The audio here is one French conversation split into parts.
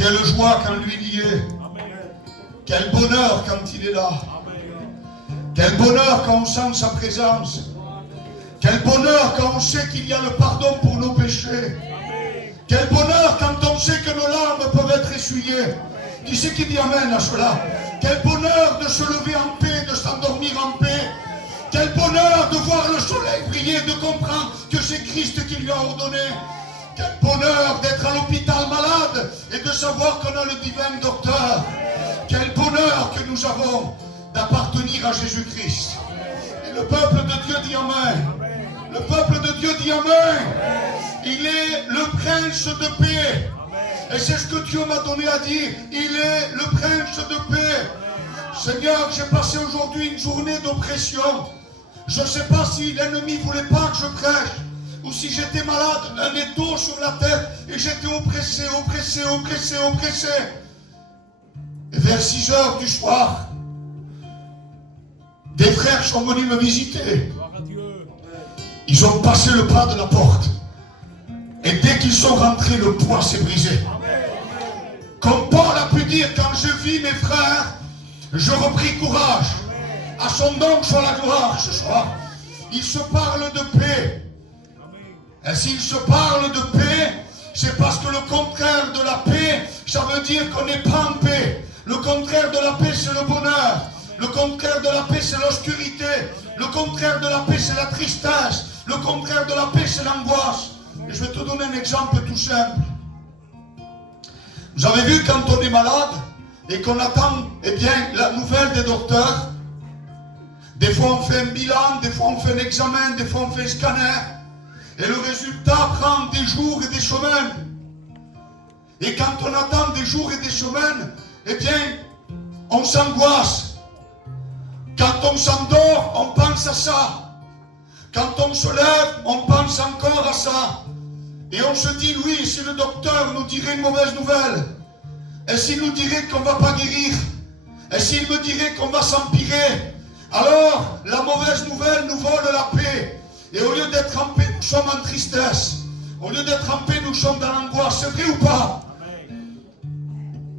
Quelle joie quand lui y est. Quel bonheur quand il est là. Quel bonheur quand on sent sa présence. Quel bonheur quand on sait qu'il y a le pardon pour nos péchés. Quel bonheur quand on sait que nos larmes peuvent être essuyées. Qui c'est qui dit amen à cela? Quel bonheur de se lever en paix, de s'endormir en paix. Quel bonheur de voir le soleil briller, de comprendre que c'est Christ qui lui a ordonné. Quel bonheur d'être à l'hôpital malade et de savoir qu'on a le divin docteur. Quel bonheur que nous avons d'appartenir à Jésus-Christ. Et le peuple de Dieu dit amen. Le peuple de Dieu dit amen. Il est le prince de paix. Et c'est ce que Dieu m'a donné à dire. Il est le prince de paix. Seigneur, j'ai passé aujourd'hui une journée d'oppression. Je ne sais pas si l'ennemi ne voulait pas que je prêche. Ou si j'étais malade, un étau sur la tête. Et j'étais oppressé. Et vers 6 heures du soir, des frères sont venus me visiter. Ils ont passé le pas de la porte. Et dès qu'ils sont rentrés, le poids s'est brisé. Comme Paul a pu dire, quand je vis mes frères, je repris courage. À son nom soit la gloire ce soir. Il se parle de paix. Et s'il se parle de paix, c'est parce que le contraire de la paix, ça veut dire qu'on n'est pas en paix. Le contraire de la paix, c'est le bonheur. Le contraire de la paix, c'est l'obscurité. Le contraire de la paix, c'est la tristesse. Le contraire de la paix, c'est l'angoisse. Et je vais te donner un exemple tout simple. Vous avez vu quand on est malade et qu'on attend la nouvelle des docteurs. Des fois on fait un bilan, des fois on fait un examen, des fois on fait un scanner. Et le résultat prend des jours et des semaines. Et quand on attend des jours et des semaines, on s'angoisse. Quand on s'endort, on pense à ça. Quand on se lève, on pense encore à ça. Et on se dit, oui, si le docteur nous dirait une mauvaise nouvelle, et s'il nous dirait qu'on ne va pas guérir, et s'il me dirait qu'on va s'empirer, alors la mauvaise nouvelle nous vole la paix. Et au lieu d'être en paix, nous sommes en tristesse. Au lieu d'être en paix, nous sommes dans l'angoisse. C'est vrai ou pas?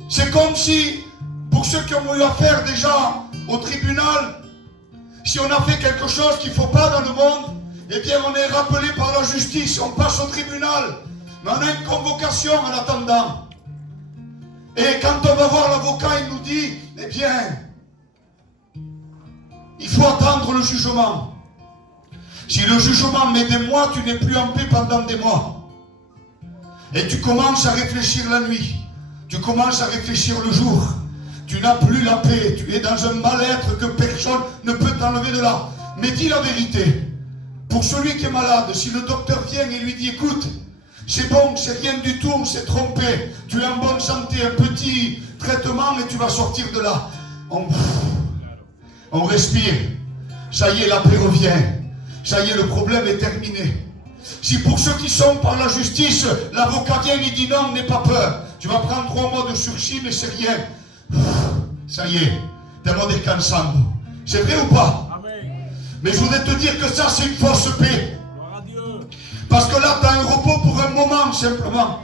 C'est comme si, pour ceux qui ont eu affaire déjà au tribunal, si on a fait quelque chose qu'il ne faut pas dans le monde, on est rappelé par la justice, on passe au tribunal. Mais on a une convocation en attendant. Et quand on va voir l'avocat, il nous dit, il faut attendre le jugement. Si le jugement met des mois, tu n'es plus en paix pendant des mois. Et tu commences à réfléchir la nuit. Tu commences à réfléchir le jour. Tu n'as plus la paix. Tu es dans un mal-être que personne ne peut t'enlever de là. Mais dis la vérité. Pour celui qui est malade, si le docteur vient et lui dit, écoute, c'est bon, c'est rien du tout, on s'est trompé. Tu es en bonne santé, un petit traitement et tu vas sortir de là. On respire. Ça y est, la paix revient. Ça y est, le problème est terminé. Si pour ceux qui sont par la justice, l'avocat vient et dit non, n'aie pas peur. Tu vas prendre 3 mois de sursis, mais c'est rien. Ça y est, t'as des ensemble. C'est vrai ou pas? Mais je voudrais te dire que ça, c'est une fausse paix. Parce que là, tu as un repos pour un moment, simplement.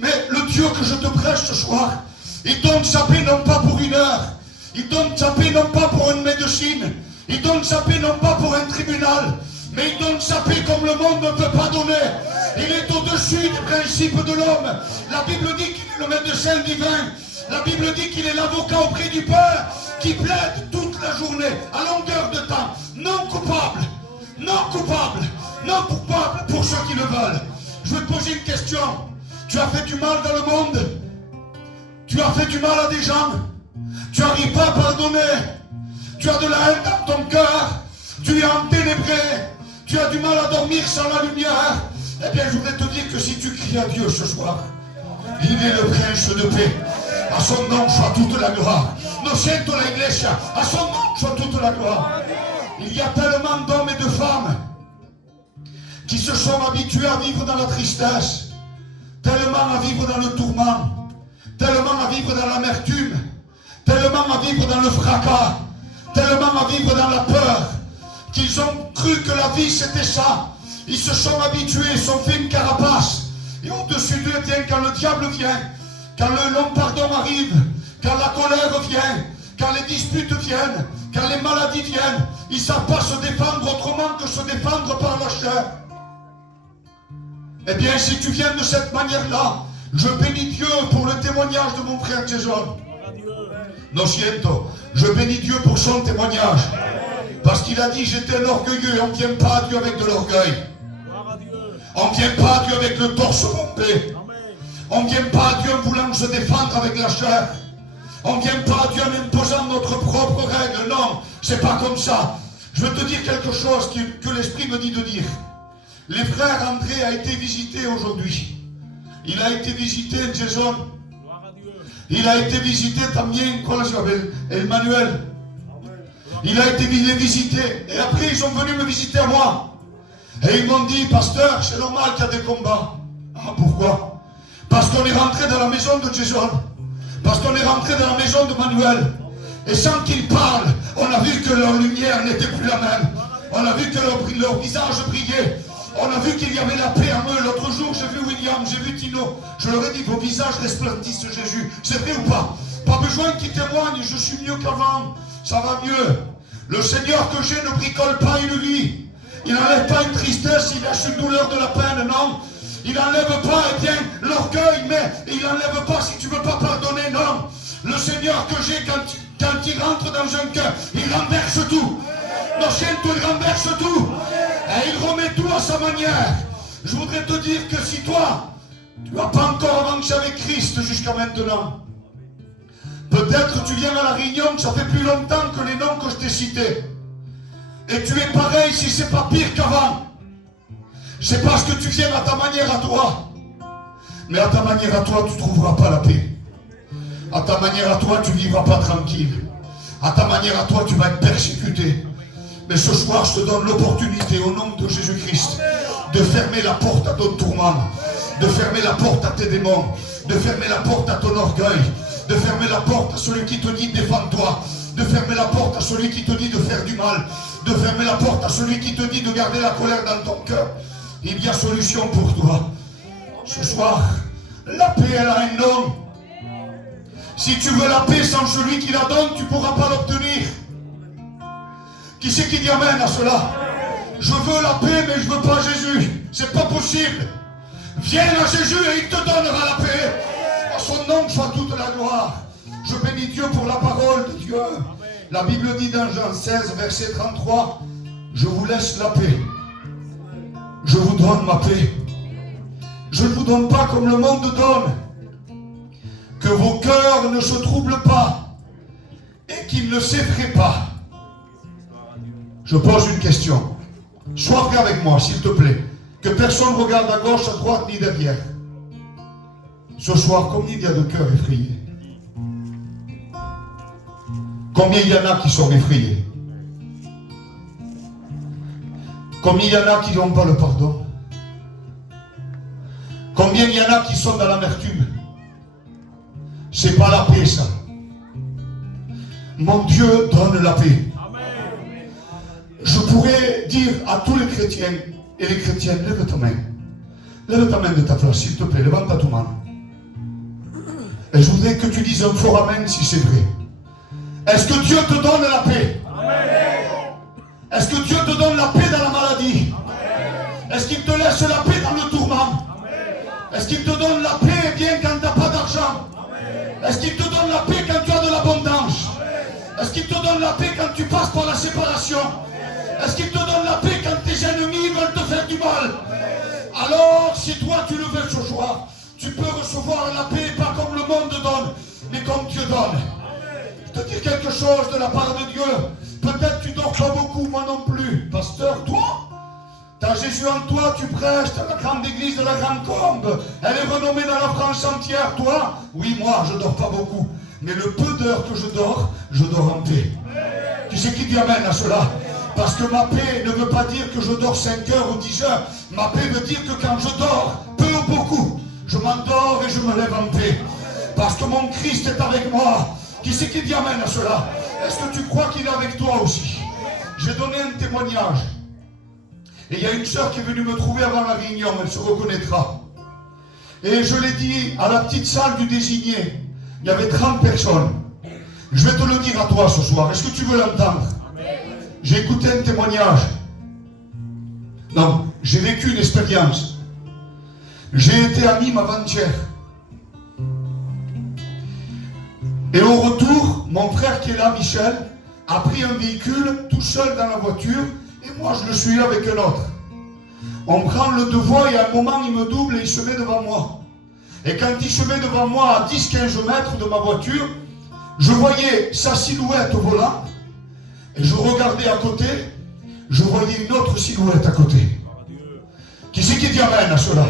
Mais le Dieu que je te prêche ce soir, il donne sa paix non pas pour 1 heure. Il donne sa paix non pas pour une médecine. Il donne sa paix non pas pour un tribunal. Mais il donne sa paix comme le monde ne peut pas donner. Il est au-dessus des principes de l'homme. La Bible dit qu'il est le médecin divin. La Bible dit qu'il est l'avocat auprès du Père qui plaide toute la journée, à longueur de temps. Non coupable, non coupable, non coupable pour ceux qui le veulent. Je vais te poser une question. Tu as fait du mal dans le monde. Tu as fait du mal à des gens. Tu n'arrives pas à pardonner. Tu as de la haine dans ton cœur. Tu es enténébré. Tu as du mal à dormir sans la lumière. Je voudrais te dire que si tu cries à Dieu ce soir, il est le prince de paix. A son nom soit toute la gloire. No siento la iglesia. A son nom soit toute la gloire. Il y a tellement d'hommes et de femmes qui se sont habitués à vivre dans la tristesse, tellement à vivre dans le tourment, tellement à vivre dans l'amertume, tellement à vivre dans le fracas, tellement à vivre dans la peur, qu'ils ont cru que la vie c'était ça. Ils se sont habitués, ils se sont fait une carapace. Et au-dessus d'eux, quand le diable vient, quand l'homme par arrivent, quand la colère vient, quand les disputes viennent, quand les maladies viennent, ils ne savent pas se défendre autrement que se défendre par la chair. Eh bien, si tu viens de cette manière-là, je bénis Dieu pour le témoignage de mon frère Jason. Non, siento. Je bénis Dieu pour son témoignage. Parce qu'il a dit, j'étais un orgueilleux. On ne vient pas à Dieu avec de l'orgueil. On ne vient pas à Dieu avec le torse pompé. On ne vient pas à Dieu en voulant se défendre avec la chair. On ne vient pas à Dieu en imposant notre propre règle. Non, c'est pas comme ça. Je veux te dire quelque chose que l'Esprit me dit de dire. Les frères André a été visité aujourd'hui. Il a été visité Jason. Il a été visité también, comment ça s'appelle, Emmanuel. Il a été visité. Et après, ils sont venus me visiter à moi. Et ils m'ont dit, pasteur, c'est normal qu'il y a des combats. Ah, pourquoi? Parce qu'on est rentré dans la maison de Jason. Parce qu'on est rentré dans la maison de Manuel. Et sans qu'ils parlent, on a vu que leur lumière n'était plus la même. On a vu que leur visage brillait. On a vu qu'il y avait la paix en eux. L'autre jour, j'ai vu William, j'ai vu Tino. Je leur ai dit, vos visages resplendissent Jésus. C'est vrai ou pas? Pas besoin qu'ils témoignent, je suis mieux qu'avant. Ça va mieux. Le Seigneur que j'ai ne bricole pas une vie. Il n'enlève pas une tristesse, il lâche une douleur de la peine, non. Il n'enlève pas, eh bien, l'orgueil, mais il n'enlève pas si tu ne veux pas pardonner, non. Le Seigneur que j'ai, quand il rentre dans un cœur, il renverse tout. Non, il renverse tout. Et il remet tout à sa manière. Je voudrais te dire que si toi, tu n'as pas encore avancé avec Christ jusqu'à maintenant, peut-être tu viens à la réunion, ça fait plus longtemps que les noms que je t'ai cités. Et tu es pareil si c'est pas pire qu'avant. C'est parce que tu viens à ta manière à toi. Mais à ta manière à toi, tu ne trouveras pas la paix. À ta manière à toi, tu ne vivras pas tranquille. À ta manière à toi, tu vas être persécuté. Mais ce soir, je te donne l'opportunité, au nom de Jésus-Christ, de fermer la porte à ton tourment, de fermer la porte à tes démons, de fermer la porte à ton orgueil, de fermer la porte à celui qui te dit défends-toi, de fermer la porte à celui qui te dit de faire du mal, de fermer la porte à celui qui te dit de garder la colère dans ton cœur. Il y a solution pour toi. Ce soir, la paix, elle a un nom. Si tu veux la paix sans celui qui la donne, tu ne pourras pas l'obtenir. Qui c'est qui t'y amène à cela? Je veux la paix, mais je ne veux pas Jésus. C'est pas possible. Viens à Jésus et il te donnera la paix. À son nom soit toute la gloire. Je bénis Dieu pour la parole de Dieu. La Bible dit dans Jean 16, verset 33, je vous laisse la paix. Je vous donne ma paix. Je ne vous donne pas comme le monde donne. Que vos cœurs ne se troublent pas et qu'ils ne s'effraient pas. Je pose une question. Sois vrai avec moi, s'il te plaît. Que personne ne regarde à gauche, à droite, ni derrière. Ce soir, combien il y a de cœurs effrayés? Combien il y en a qui sont effrayés? Combien il y en a qui n'ont pas le pardon? Combien il y en a qui sont dans l'amertume? C'est pas la paix, ça. Mon Dieu donne la paix. Je pourrais dire à tous les chrétiens et les chrétiennes, lève ta main. Lève ta main de ta place, s'il te plaît, levante ta main. Et je voudrais que tu dises un fort amen si c'est vrai. Est-ce que Dieu te donne la paix? Est-ce que Dieu te donne la paix dans la maladie? Est-ce qu'il te laisse la paix dans le tourment? Est-ce qu'il te donne la paix bien quand tu n'as pas d'argent? Est-ce qu'il te donne la paix quand tu as de l'abondance? Est-ce qu'il te donne la paix quand tu passes par la séparation? Est-ce qu'il te donne la paix quand tes ennemis veulent te faire du mal? Alors, si toi tu le veux ce soir, tu peux recevoir la paix pas comme le monde donne, mais comme Dieu donne. Je te dis quelque chose de la part de Dieu. Peut-être tu dors pas beaucoup, moi non plus. Pasteur, toi, t'as Jésus en toi, tu prêches, t'as la grande église de la Grande Combe. Elle est renommée dans la France entière. Toi, oui, moi, je dors pas beaucoup. Mais le peu d'heures que je dors en paix. Tu sais qui t'y amène à cela? Parce que ma paix ne veut pas dire que je dors 5 heures ou 10 heures. Ma paix veut dire que quand je dors, peu ou beaucoup, je m'endors et je me lève en paix. Parce que mon Christ est avec moi. Qui c'est qui t'y amène à cela? Est-ce que tu crois qu'il est avec toi aussi? J'ai donné un témoignage. Et il y a une sœur qui est venue me trouver avant la réunion, elle se reconnaîtra. Et je l'ai dit à la petite salle du désigné. Il y avait 30 personnes. Je vais te le dire à toi ce soir. Est-ce que tu veux l'entendre? J'ai écouté un témoignage. Non, j'ai vécu une expérience. J'ai été à Nîmes avant-hier. Et au retour, mon frère qui est là, Michel, a pris un véhicule tout seul dans la voiture et moi je le suis avec un autre. On prend le devant et à un moment il me double et il se met devant moi. Et quand il se met devant moi à 10-15 mètres de ma voiture, je voyais sa silhouette au volant et je regardais à côté, je voyais une autre silhouette à côté. Qui c'est qui dit amen à cela?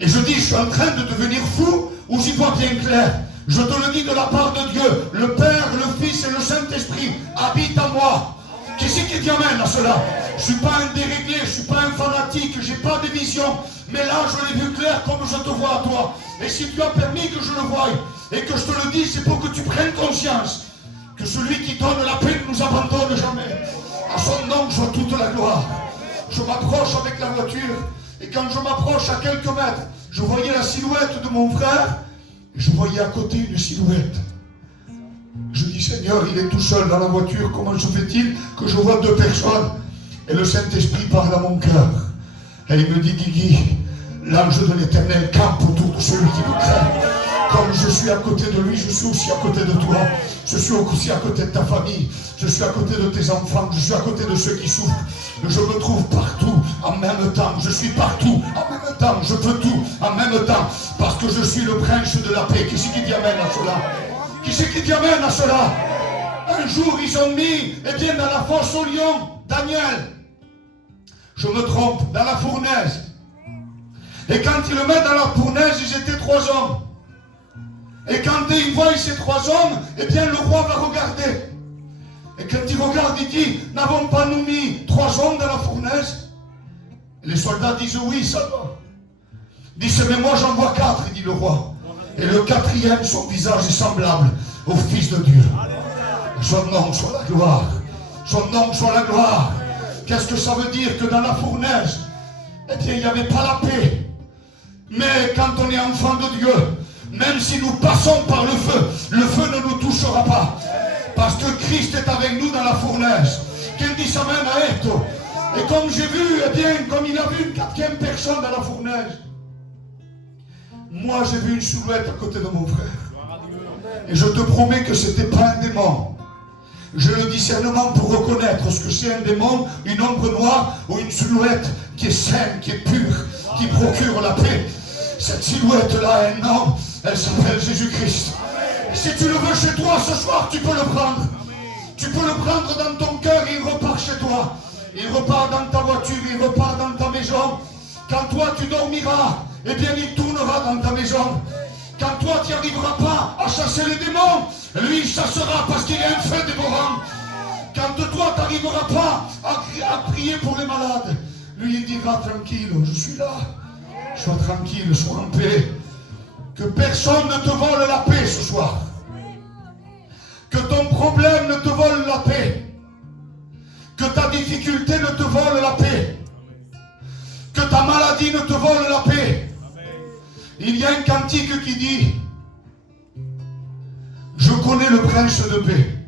Et je dis, je suis en train de devenir fou ou j'y vois bien clair? Je te le dis de la part de Dieu, le Père, le Fils et le Saint-Esprit habitent en moi. Qui c'est qui dit amen à cela? Je ne suis pas un déréglé, je ne suis pas un fanatique, je n'ai pas de vision. Mais là, je l'ai vu clair comme je te vois à toi. Et si tu as permis que je le voie et que je te le dise, c'est pour que tu prennes conscience que celui qui donne la paix ne nous abandonne jamais. À son nom, soit toute la gloire. Je m'approche avec la voiture et quand je m'approche à quelques mètres, je voyais la silhouette de mon frère. Je voyais à côté une silhouette. Je dis, Seigneur, il est tout seul dans la voiture. Comment se fait-il que je vois deux personnes? Et le Saint-Esprit parle à mon cœur. Et il me dit, Guigui, l'ange de l'Éternel campe autour de celui qui me craint. Comme je suis à côté de lui, je suis aussi à côté de toi. Je suis aussi à côté de ta famille. Je suis à côté de tes enfants. Je suis à côté de ceux qui souffrent. Je me trouve partout en même temps. Je suis partout en même temps. Je peux tout en même temps. Parce que je suis le prince de la paix. Qui c'est qui dit amen à cela? Qui c'est qui dit amen à cela? Un jour, ils ont mis, eh bien, dans la fosse au lion, Daniel. Je me trompe, dans la fournaise. Et quand ils le mettent dans la fournaise, ils étaient 3 hommes. Et quand il voit ces 3 hommes, eh bien, le roi va regarder. Et quand il regarde, il dit, n'avons pas nous mis 3 hommes dans la fournaise? Et les soldats disent, oui, ça va. Ils disent, mais moi j'en vois 4, dit le roi. Et le 4e, son visage est semblable au Fils de Dieu. Son nom soit la gloire. Son nom soit la gloire. Qu'est-ce que ça veut dire? Que dans la fournaise, eh bien, il n'y avait pas la paix. Mais quand on est enfant de Dieu, même si nous passons par le feu ne nous touchera pas. Parce que Christ est avec nous dans la fournaise. Qu'il dit amen à Eto. Et comme j'ai vu, eh bien, comme il a vu une 4e personne dans la fournaise, moi j'ai vu une silhouette à côté de mon frère. Et je te promets que ce n'était pas un démon. J'ai le discernement pour reconnaître ce que c'est un démon, une ombre noire ou une silhouette qui est saine, qui est pure, qui procure la paix. Cette silhouette-là a un nom, elle s'appelle Jésus-Christ. Et si tu le veux chez toi ce soir, tu peux le prendre. Tu peux le prendre dans ton cœur et il repart chez toi. Il repart dans ta voiture, il repart dans ta maison. Quand toi tu dormiras, eh bien il tournera dans ta maison. Quand toi tu n'y arriveras pas à chasser les démons, lui il chassera parce qu'il est un feu dévorant. Quand toi tu n'arriveras pas à prier pour les malades, lui il dira tranquille, je suis là. Sois tranquille, sois en paix. Que personne ne te vole la paix ce soir. Que ton problème ne te vole la paix. Que ta difficulté ne te vole la paix. Que ta maladie ne te vole la paix. Il y a un cantique qui dit, je connais le prince de paix.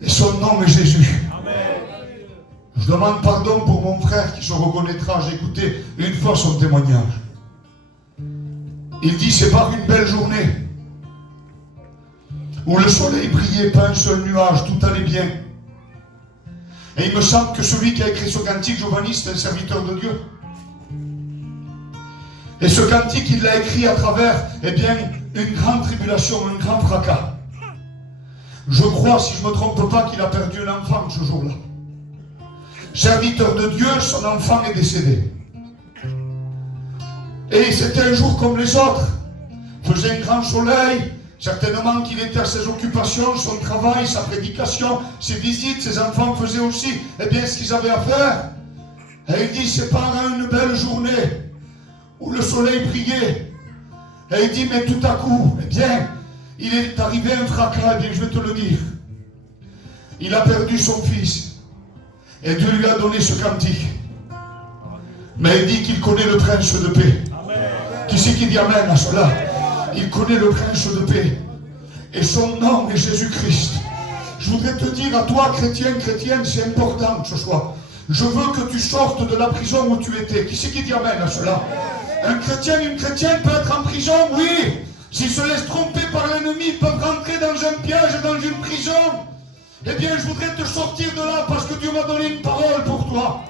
Et son nom est Jésus. Je demande pardon pour mon frère qui se reconnaîtra. J'ai écouté une fois son témoignage. Il dit, c'est par une belle journée où le soleil brillait, pas un seul nuage, tout allait bien. Et il me semble que celui qui a écrit ce cantique, Giovanni, c'est un serviteur de Dieu. Et ce cantique, il l'a écrit à travers, eh bien, une grande tribulation, un grand fracas. Je crois, si je ne me trompe pas, qu'il a perdu un enfant ce jour-là. Serviteur de Dieu, son enfant est décédé. Et c'était un jour comme les autres. Il faisait un grand soleil. Certainement qu'il était à ses occupations, son travail, sa prédication, ses visites. Ses enfants faisaient aussi, eh bien, ce qu'ils avaient à faire. Et il dit, c'est par une belle journée où le soleil brillait. Et il dit, mais tout à coup, eh bien, il est arrivé un fracas, eh bien, je vais te le dire. Il a perdu son fils. Et Dieu lui a donné ce cantique. Mais il dit qu'il connaît le prince de paix. Qui c'est qui dit amen à cela? Il connaît le prince de paix. Et son nom est Jésus-Christ. Je voudrais te dire à toi, chrétien, chrétienne, c'est important ce soir. Je veux que tu sortes de la prison où tu étais. Qui c'est qui dit amen à cela? Un chrétien, une chrétienne peut être en prison, oui. S'ils se laissent tromper par l'ennemi, ils peuvent rentrer dans un piège, dans une prison. Eh bien, je voudrais te sortir de là parce que Dieu m'a donné une parole pour toi.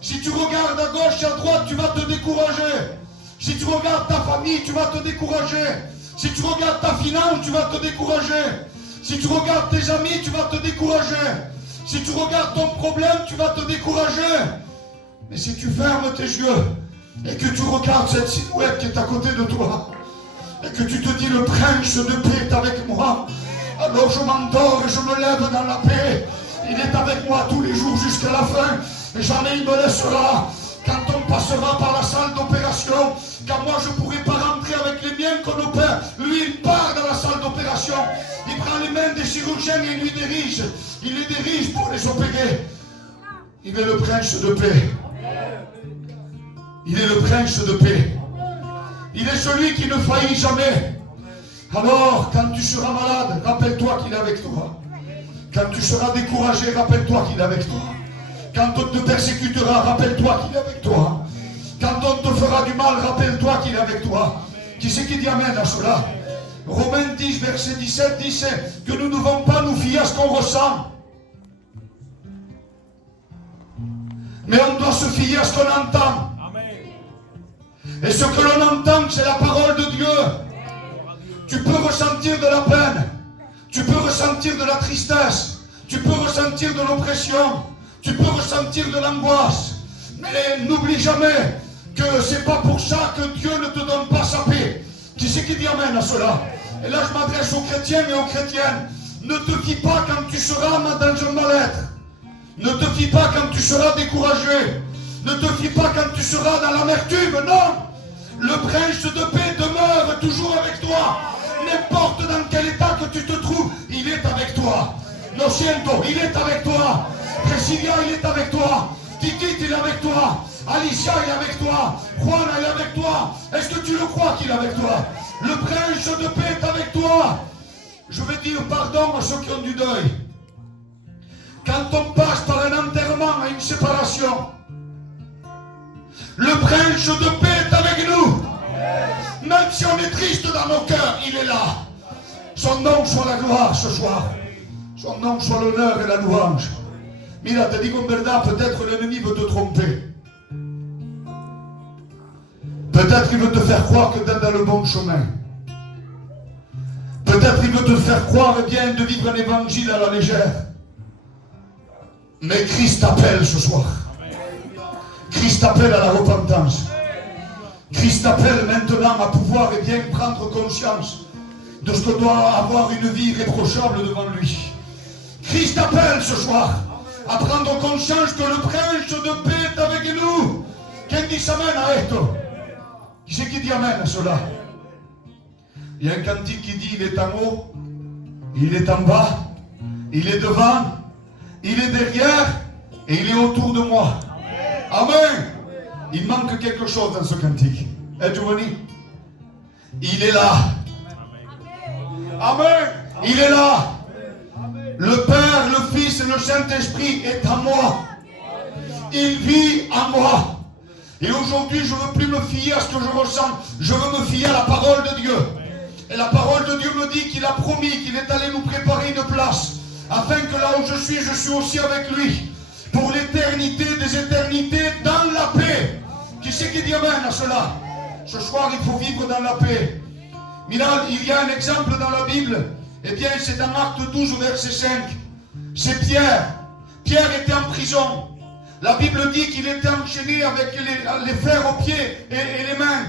Si tu regardes à gauche et à droite, tu vas te décourager. Si tu regardes ta famille, tu vas te décourager. Si tu regardes ta finance, tu vas te décourager. Si tu regardes tes amis, tu vas te décourager. Si tu regardes ton problème, tu vas te décourager. Mais si tu fermes tes yeux et que tu regardes cette silhouette qui est à côté de toi et que tu te dis le prince de paix est avec moi, alors je m'endors et je me lève dans la paix. Il est avec moi tous les jours jusqu'à la fin. Et jamais il me laissera. Quand on passera par la salle d'opération, car moi je ne pourrai pas rentrer avec les miens qu'on opère. Lui il part dans la salle d'opération. Il prend les mains des chirurgiens et il lui dirige. Il les dirige pour les opérer. Il est le prince de paix. Il est le prince de paix. Il est celui qui ne faillit jamais. Alors, quand tu seras malade, rappelle-toi qu'il est avec toi. Quand tu seras découragé, rappelle-toi qu'il est avec toi. Quand on te persécutera, rappelle-toi qu'il est avec toi. Quand on te fera du mal, rappelle-toi qu'il est avec toi. Qui c'est qui dit amen à cela? Romains 10, verset 17 dit que nous ne devons pas nous fier à ce qu'on ressent. Mais on doit se fier à ce qu'on entend. Et ce que l'on entend, c'est la parole de Dieu. Tu peux ressentir de la peine. Tu peux ressentir de la tristesse. Tu peux ressentir de l'oppression. Tu peux ressentir de l'angoisse. Mais n'oublie jamais que c'est pas pour ça que Dieu ne te donne pas sa paix. Qui c'est qui dit amen à cela? Et là je m'adresse aux chrétiens et aux chrétiennes. Ne te fie pas quand tu seras dans un mal-être. Ne te fie pas quand tu seras découragé. Ne te fie pas quand tu seras dans l'amertume. Non! Le prince de paix demeure toujours avec toi. N'importe dans quel état que tu te trouves, il est avec toi. Lo siento, il est avec toi. Presidia, il est avec toi. Titi, il est avec toi. Alicia, il est avec toi. Juan, il est avec toi. Est-ce que tu le crois qu'il est avec toi? Le prince de paix est avec toi. Je vais dire pardon à ceux qui ont du deuil. Quand on passe par un enterrement et une séparation, le prince de paix est avec nous. Même si on est triste dans nos cœurs, il est là. Son nom soit la gloire ce soir. Son nom soit l'honneur et la louange. Mira, te digo en verdad, peut-être l'ennemi veut te tromper. Peut-être il veut te faire croire que tu es dans le bon chemin. Peut-être il veut te faire croire bien de vivre un évangile à la légère. Mais Christ t'appelle ce soir. Christ t'appelle à la repentance. Christ t'appelle maintenant à pouvoir bien prendre conscience de ce que doit avoir une vie irréprochable devant lui. Christ t'appelle ce soir à prendre conscience que le prince de paix est avec nous. Qui dit amen à esto? Qui c'est qui dit amen à cela? Il y a un cantique qui dit il est en haut, il est en bas, il est devant, il est derrière et il est autour de moi. Amen. Il manque quelque chose dans ce cantique. Êtes-vous venu? Il est là. Amen. Il est là. Le Père, le Fils et le Saint-Esprit est en moi. Il vit en moi. Et aujourd'hui, je ne veux plus me fier à ce que je ressens. Je veux me fier à la parole de Dieu. Et la parole de Dieu me dit qu'il a promis qu'il est allé nous préparer une place. Afin que là où je suis aussi avec lui. Pour l'éternité des éternités dans la paix. Qui c'est qui dit amen à cela? Ce soir, il faut vivre dans la paix. Mira, il y a un exemple dans la Bible. Eh bien, c'est dans Acte 12, verset 5. C'est Pierre. Pierre était en prison. La Bible dit qu'il était enchaîné avec les fers aux pieds et les mains.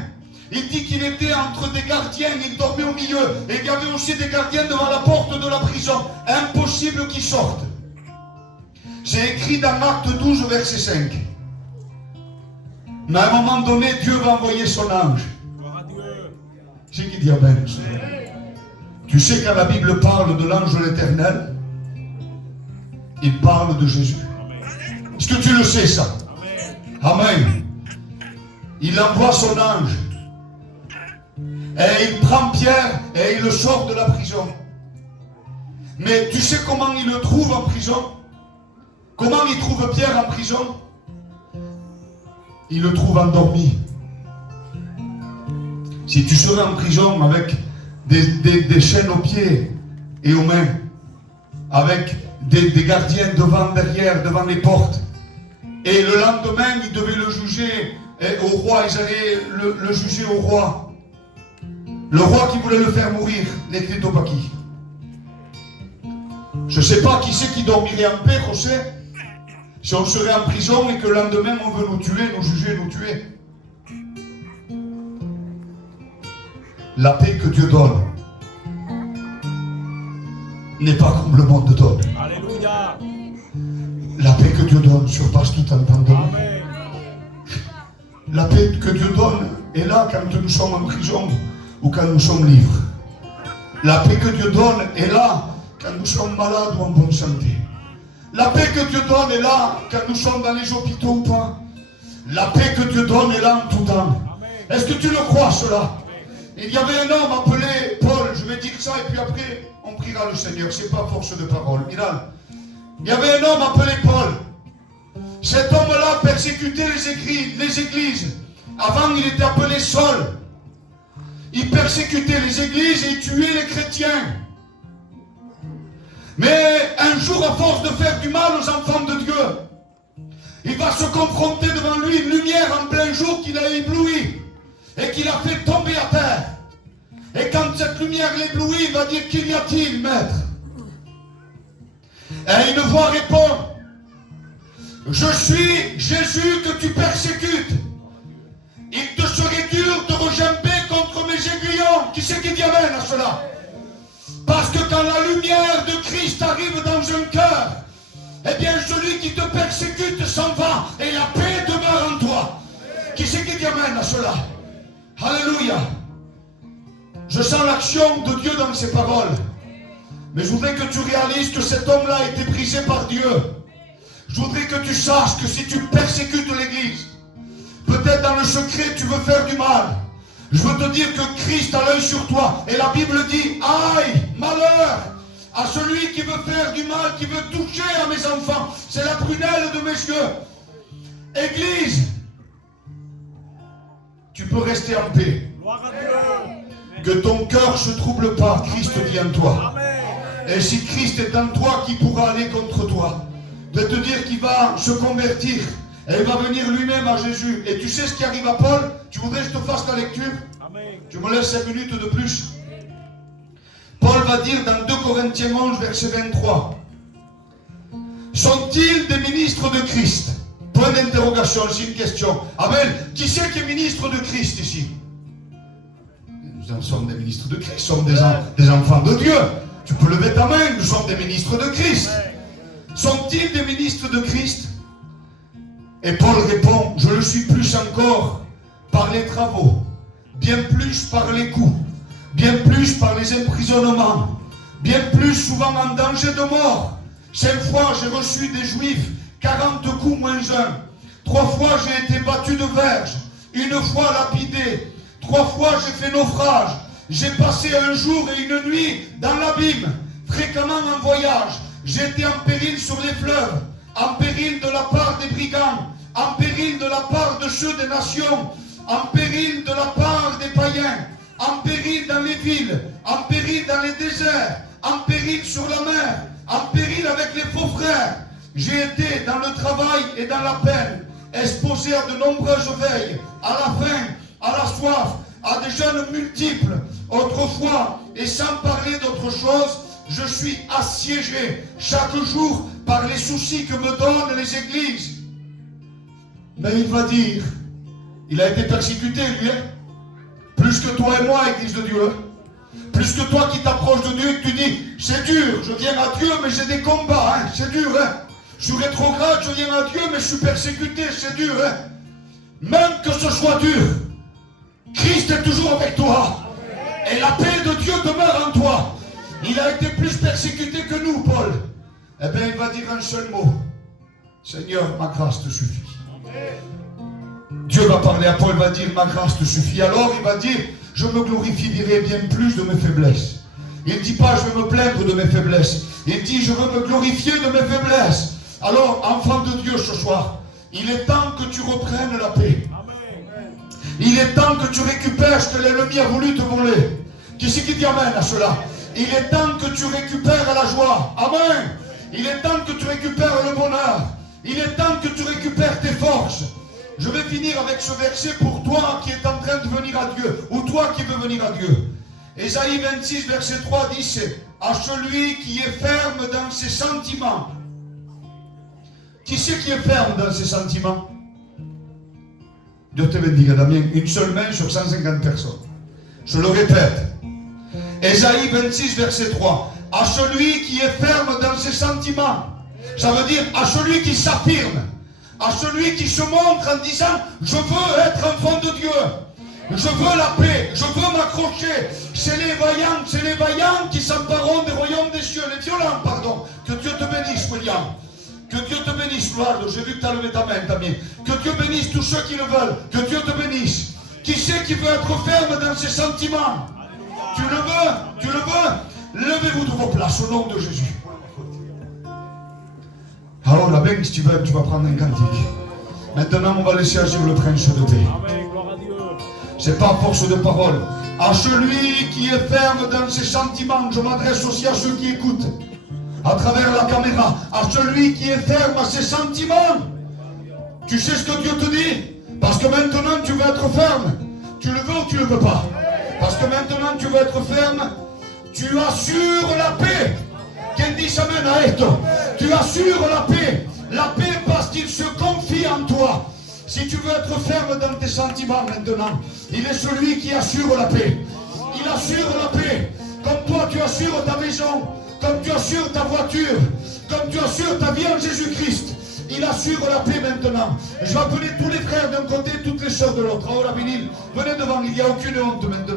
Il dit qu'il était entre des gardiens, il dormait au milieu. Et il y avait aussi des gardiens devant la porte de la prison. Impossible qu'ils sortent. C'est écrit dans Acte 12, verset 5. Mais à un moment donné, Dieu va envoyer son ange. C'est qui dit amen. Tu sais, quand la Bible parle de l'ange de l'Éternel, il parle de Jésus. Est-ce que tu le sais ça? Amen. Il envoie son ange. Et il prend Pierre et il le sort de la prison. Mais tu sais comment il le trouve en prison? Comment il trouve Pierre en prison? Il le trouve endormi. Si tu serais en prison avec des chaînes aux pieds et aux mains, avec des gardiens devant, derrière, devant les portes, et le lendemain, ils devaient le juger au roi, ils allaient le juger au roi. Le roi qui voulait le faire mourir, l'écrit au paquis. Je ne sais pas qui c'est qui dormirait en paix, José, si on serait en prison et que le lendemain on veut nous tuer, nous juger, nous tuer. La paix que Dieu donne n'est pas comme le monde donne. Alléluia. La paix que Dieu donne surpasse tout entendement. Amen. La paix que Dieu donne est là quand nous sommes en prison ou quand nous sommes libres. La paix que Dieu donne est là quand nous sommes malades ou en bonne santé. La paix que Dieu donne est là quand nous sommes dans les hôpitaux ou pas. La paix que Dieu donne est là en tout temps. Est-ce que tu le crois cela? Il y avait un homme appelé Paul, je vais dire ça et puis après on priera le Seigneur, c'est pas force de parole. Il y avait un homme appelé Paul. Cet homme-là persécutait les églises. Avant il était appelé Saul. Il persécutait les églises et il tuait les chrétiens. Mais un jour, à force de faire du mal aux enfants de Dieu, il va se confronter devant lui une lumière en plein jour qui l'a ébloui et qui l'a fait tomber à terre. Et quand cette lumière l'éblouit, il va dire: qu'y a-t-il, maître? Et une voix répond: je suis Jésus que tu persécutes. Il te serait dur de regimber contre mes aiguillons. Qui c'est qui dit amen à cela? Parce que quand la lumière de Christ arrive dans un cœur, eh bien celui qui te persécute s'en va et la paix demeure en toi. Qui c'est qui dit amen à cela? Alléluia. Je sens l'action de Dieu dans ces paroles. Mais je voudrais que tu réalises que cet homme-là a été brisé par Dieu. Je voudrais que tu saches que si tu persécutes l'Église, peut-être dans le secret tu veux faire du mal. Je veux te dire que Christ a l'œil sur toi. Et la Bible dit: aïe, malheur à celui qui veut faire du mal, qui veut toucher à mes enfants. C'est la prunelle de mes yeux. Église, tu peux rester en paix. Gloire à Dieu. Que ton cœur ne se trouble pas. Christ vit en toi. Amen. Et si Christ est en toi, qui pourra aller contre toi? De te dire qu'il va se convertir. Et il va venir lui-même à Jésus. Et tu sais ce qui arrive à Paul? Tu voudrais que je te fasse la lecture? Amen. Tu me laisses 5 minutes de plus. Paul va dire dans 2 Corinthiens 11, verset 23. Sont-ils des ministres de Christ? Point d'interrogation, c'est une question. Amen. Qui c'est qui est ministre de Christ ici? Nous sommes des ministres de Christ, nous sommes des enfants de Dieu. Tu peux lever ta main, nous sommes des ministres de Christ. Sont-ils des ministres de Christ? Et Paul répond: je le suis plus encore par les travaux, bien plus par les coups, bien plus par les emprisonnements, bien plus souvent en danger de mort. 5 fois j'ai reçu des Juifs 40 coups moins 1. 3 fois j'ai été battu de verge, 1 fois lapidé, 3 fois j'ai fait naufrage. J'ai passé un jour et une nuit dans l'abîme, fréquemment en voyage. J'étais en péril sur les fleuves, en péril de la part des brigands, en péril de la part de ceux des nations, en péril de la part des païens, en péril dans les villes, en péril dans les déserts, en péril sur la mer, en péril avec les faux frères. J'ai été dans le travail et dans la peine, exposé à de nombreuses veilles, à la faim, à la soif, à des jeûnes multiples. Autrefois, et sans parler d'autre chose, je suis assiégé chaque jour par les soucis que me donnent les églises. Mais il va dire, il a été persécuté lui, hein? Plus que toi et moi, Église de Dieu. Plus que toi qui t'approches de Dieu et que tu dis: c'est dur, je viens à Dieu mais j'ai des combats, hein? C'est dur, hein? Je suis rétrograde, je viens à Dieu mais je suis persécuté, c'est dur, hein? Même que ce soit dur, Christ est toujours avec toi. Et la paix de Dieu demeure en toi. Il a été plus persécuté que nous, Paul. Eh bien, il va dire un seul mot: Seigneur, ma grâce te suffit. Dieu va parler à Paul, il va dire: ma grâce te suffit. Alors il va dire: je me glorifierai bien plus de mes faiblesses. Il ne dit pas, je vais me plaindre de mes faiblesses. Il dit, je veux me glorifier de mes faiblesses. Alors, enfant de Dieu ce soir, il est temps que tu reprennes la paix. Il est temps que tu récupères ce que l'ennemi a voulu te voler. Qui c'est qui dit amen à cela? Il est temps que tu récupères la joie. Amen. Il est temps que tu récupères le bonheur. Il est temps que tu récupères tes forces. Je vais finir avec ce verset pour toi qui est en train de venir à Dieu, ou toi qui veux venir à Dieu. Ésaïe 26, verset 3 dit, c'est à celui qui est ferme dans ses sentiments. Qui c'est qui est ferme dans ses sentiments? Dieu te bénisse, Damien. Une seule main sur 150 personnes. Je le répète. Ésaïe 26, verset 3. À celui qui est ferme dans ses sentiments. Ça veut dire à celui qui s'affirme. À celui qui se montre en disant, je veux être enfant de Dieu. Je veux la paix, je veux m'accrocher. C'est les vaillants qui s'empareront des royaumes des cieux. Les violents, pardon. Que Dieu te bénisse, William. Que Dieu te bénisse, Eduardo. J'ai vu que tu as levé ta main, Damien. Que Dieu bénisse tous ceux qui le veulent. Que Dieu te bénisse. Qui c'est qui veut être ferme dans ses sentiments? Tu le veux? Tu le veux? Levez-vous de vos places au nom de Jésus. Alors la benne, si tu veux, tu vas prendre un cantique. Maintenant, on va laisser agir le prince de paix. Amen, gloire à Dieu. C'est pas force de parole. À celui qui est ferme dans ses sentiments, je m'adresse aussi à ceux qui écoutent à travers la caméra. À celui qui est ferme à ses sentiments. Tu sais ce que Dieu te dit? Parce que maintenant tu veux être ferme. Tu le veux ou tu le veux pas? Parce que maintenant tu veux être ferme. Tu assures la paix. Quel dit amen à esto? Tu assures la paix. La paix parce qu'il se confie en toi. Si tu veux être ferme dans tes sentiments maintenant, il est celui qui assure la paix. Il assure la paix. Comme toi tu assures ta maison, comme tu assures ta voiture, comme tu assures ta vie en Jésus-Christ. Il assure la paix maintenant. Je vais appeler tous les frères d'un côté, toutes les sœurs de l'autre. Oh la bénine, venez devant, il n'y a aucune honte maintenant.